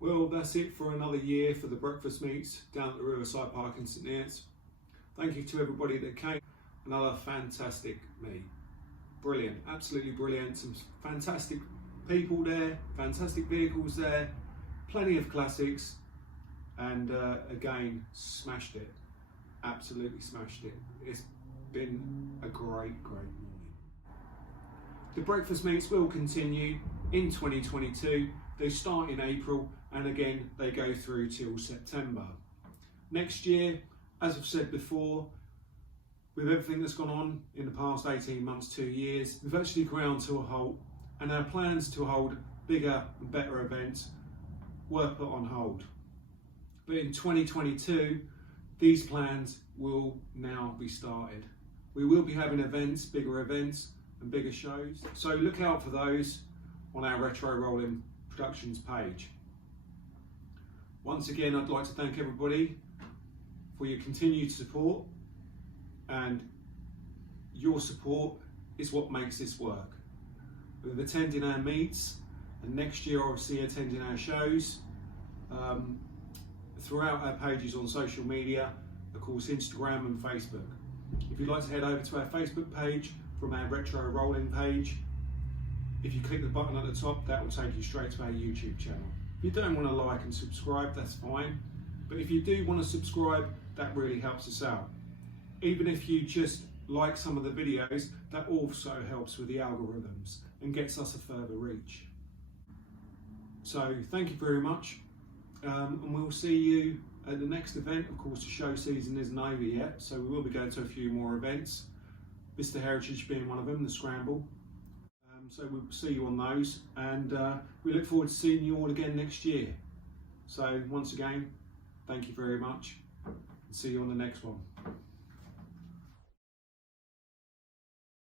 Well, that's it for another year for the breakfast meets down at the Riverside Park in St Neots. Thank you to everybody that came. Another fantastic meet. Brilliant, absolutely brilliant. Some fantastic people there, fantastic vehicles there, plenty of classics, and again, smashed it. Absolutely smashed it. It's been a great morning. The breakfast meets will continue in 2022. They start in April and again they go through till September. Next year, as I've said before, with everything that's gone on in the past 18 months, 2 years, we've actually ground to a halt, and our plans to hold bigger and better events were put on hold. But in 2022, these plans will now be started. We will be having events, bigger events and bigger shows. So look out for those on our Retro Rolling Productions page. Once again, I'd like to thank everybody for your continued support, and your support is what makes this work. With attending our meets, and next year obviously attending our shows, throughout our pages on social media, of course Instagram and Facebook. If you'd like to head over to our Facebook page from our Retro Rolling page, if you click the button at the top, that will take you straight to our YouTube channel. If you don't want to like and subscribe, that's fine, but if you do want to subscribe, that really helps us out. Even if you just like some of the videos, that also helps with the algorithms and gets us a further reach. So thank you very much, and we'll see you at the next event. Of course, the show season isn't over yet, so we will be going to a few more events, Mr. Heritage being one of them, the Scramble. So we'll see you on those, and we look forward to seeing you all again next year. So once again, thank you very much, and see you on the next one.